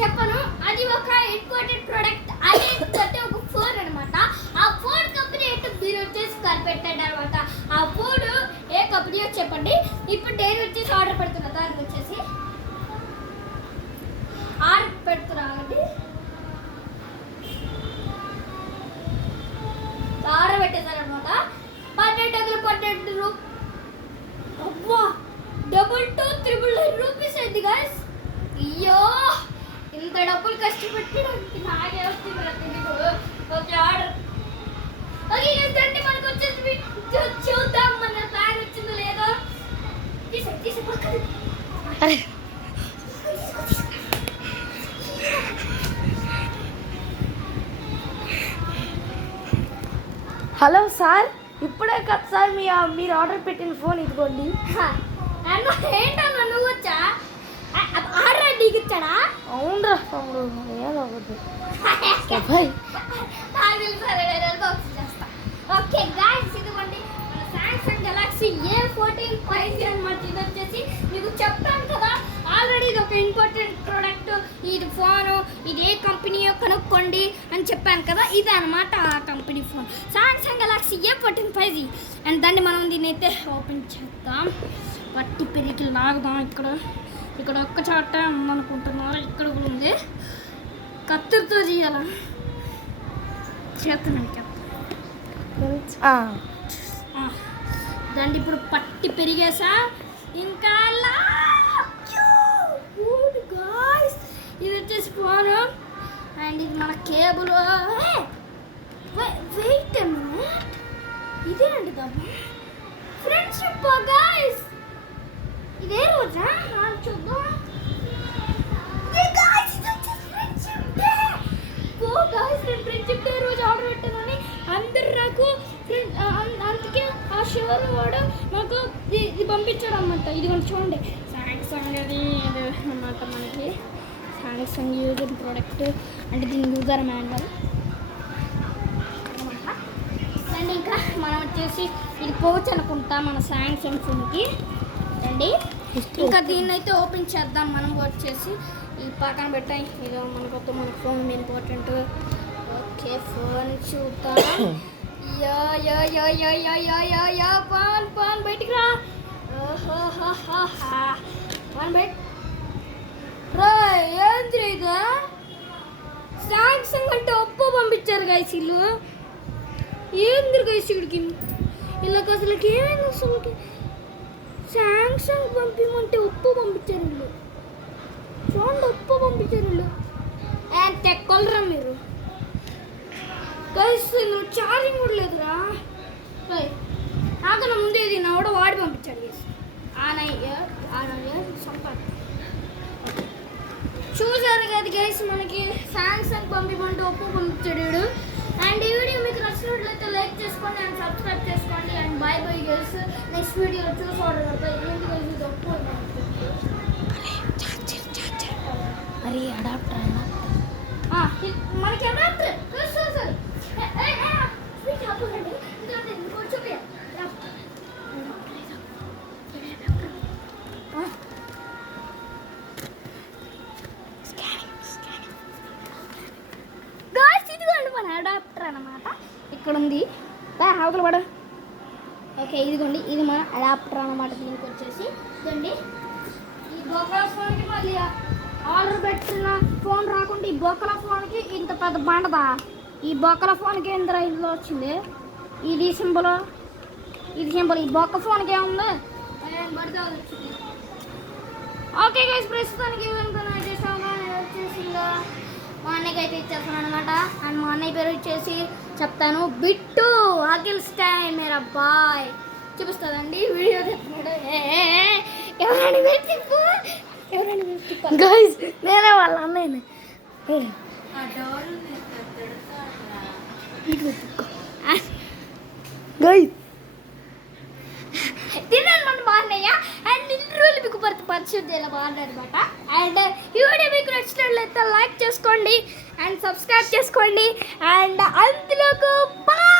చెప్పను. అది ఒక ఇంపార్టెంట్ ప్రోడక్ట్. అదేంటంటే ఒక ఫోన్ అనమాట. ఆ ఫోన్ కంపెనీ ఏంటో మీరు వచ్చేసి కనిపెట్టాడు అనమాట. ఆ ఫోన్ ఏ కంపెనీయో చెప్పండి. ఇప్పుడు నేను వచ్చేసి ఆర్డర్ పెడుతున్నా. దానికి వచ్చేసి ఆర్డర్ పెడుతున్నానండి. ఆర్డర్ పెట్టేశాను అనమాట. 12 అవ్వా 22,999 రూపీస్ అయింది గైస్. అయ్యో ఇంత డబ్బులు కష్టపెట్టడానికి నాకే వస్తుంది తెలియదు. ఓకే ఆర్డర్ ఓకే గైస్ మనకు వచ్చేసి చూద్దాం మన బ్యాగ్ వచ్చిందో లేదో. తీసే పక్కన హలో సార్, ఇప్పుడే కదా సార్ మీరు ఆర్డర్ పెట్టిన ఫోన్ ఇదిగోండి. ఏంటన్నా నువ్వు వచ్చా ఆర్డర్ నీకు ఇచ్చాడా? అవునరా తమ్ముడు, ఏమవుద్దు. ఓకే గాయ్స్ ఇదిగోండి మన సామ్సంగ్ గెలాక్సీ A14 5G అన్నమాట. ఇది వచ్చేసి మీకు చెప్పాను కదా ఆల్రెడీ ఇది ఒక ఇంపార్టెంట్ ప్రోడక్ట్. ఇది ఫోను ఇది ఏ కంపెనీయో కనుక్కోండి అని చెప్పాను కదా. ఇది అనమాట ఆ company phone Samsung Galaxy A14 5G. And దాన్ని మనం దీన్ని అయితే ఓపెన్ చేద్దాం. పట్టి పెరిగి లాగుదాం. ఇక్కడ ఒక్క చాట ఉందనుకుంటున్నారు. ఇక్కడ కూడా ఉంది. కత్తిరితో చేయాలా చేస్తున్నాను. దాన్ని ఇప్పుడు పట్టి పెరిగేసా. ఇంకా ఇది వచ్చేసి ఫోను. అండ్ ఇది మన కేబుల్. వెయిట్ ఇదేనండి దమ్ము ఫ్రెండ్షిప్ గాయ్స్. ఇదే రోజా చూద్దాం. ఫ్రెండ్షిప్ డే రోజు ఆర్డర్ పెట్టానని అందరు నాకు అందుకే ఆ షోర్ వాడు మాకు ఇది పంపించాడు అనమాట. ఇది కొంచెం చూడండి సామ్సంగ్ అది అన్నమాట. మనకి సామ్సంగ్ యూజర్ ప్రోడక్ట్ అంటే దీని యూజర్ మాన్యువల్ అనమాట. అండ్ ఇంకా మనం వచ్చేసి ఇది పౌచ్ అనుకుంటా మన సామ్సంగ్ ఫోన్కి అండి. ఇంకా దీన్ని అయితే ఓపెన్ చేద్దాం. మనం వచ్చేసి ఈ పక్కన పెట్టాయి. ఇది మనకొద్దు, మన ఫోన్ ఇంపార్టెంట్. ఓకే ఫోన్ చూద్దాం. పాన్ బయటికి రా. పాన్ బయట ఏంద్రీగా సామ్సంగ్ అంటే ఒప్పో పంపించారు గైస్ వీళ్ళు. ఏంద్రు గైస్ ఇక్కడికి వీళ్ళకి అసలుకి ఏమైంది అసలుకి. సామ్సంగ్ పంపించమంటే ఒప్పో పంపించారు వీళ్ళు. చూడండి ఒప్పో పంపించారు వీళ్ళు. అండ్ తెక్కొలరా మీరు గైస్. నువ్వు ఛార్జింగ్ కూడా లేదురా. నాకన్నా ముందే ఇది నా కూడా వాడి పంపించాడు గైస్. చూసారు కదా గైస్ మనకి సామ్సంగ్ పంపించమంటే ఒప్పో పంపించాడు వీడు. అండ్ ఈ వీడియో మీకు నచ్చినట్లయితే లైక్ చేసుకోండి అండ్ సబ్స్క్రైబ్ చేసుకోండి. And by bye guys. Next video చూసుకోవడం ఏంటి గైస్ ఇది ఒప్పో మరి అడాప్టర్ మనకి అడాప్టర్ ఇదిగోండి మన అడాప్టర్ అన్నమాట. ఇక్కడ ఉంది అవతల పడ. ఓకే ఇదిగోండి ఇది మన అడాప్టర్ అన్నమాట. దీనికి వచ్చేసి ఇదండి ఈ బొక్కల ఫోన్కి మళ్ళీ ఆర్డర్ పెట్టిన ఫోన్ రాకుండా ఈ బొక్కల ఫోన్కి ఇంత పెద్ద బండదా. ఈ బొక్కల ఫోన్కి ఎంత ఇందులో వచ్చింది. ఇది సింబల్ ఈ బొక్క ఫోన్కి ఏముంది పడితే వచ్చింది. ఓకే గైస్ ప్రస్తుతానికి వచ్చేసి ఇంకా మా అన్నయ్యకి అయితే ఇచ్చేస్తాను అనమాట. అండ్ మా అన్నయ్య పేరు వచ్చేసి చెప్తాను బిట్టు ఆకిల్స్ టైం మేరా బాయ్ చూపిస్తుందండి. వీడియో చెప్తున్నాడు. ఎవరైనా గైస్ నేనే వాళ్ళ అన్నయ్యని. గైస్ తినమాట బాగున్నాయ. అండ్ ఇన్ని రోజులు మీకు పరిచయం చేయాలి బాగున్నారనమాట. అండ్ ఈ వీడియో మీకు నచ్చినట్లయితే లైక్ చేసుకోండి అండ్ సబ్స్క్రైబ్ చేసుకోండి. అండ్ అంతలోకి బాయ్.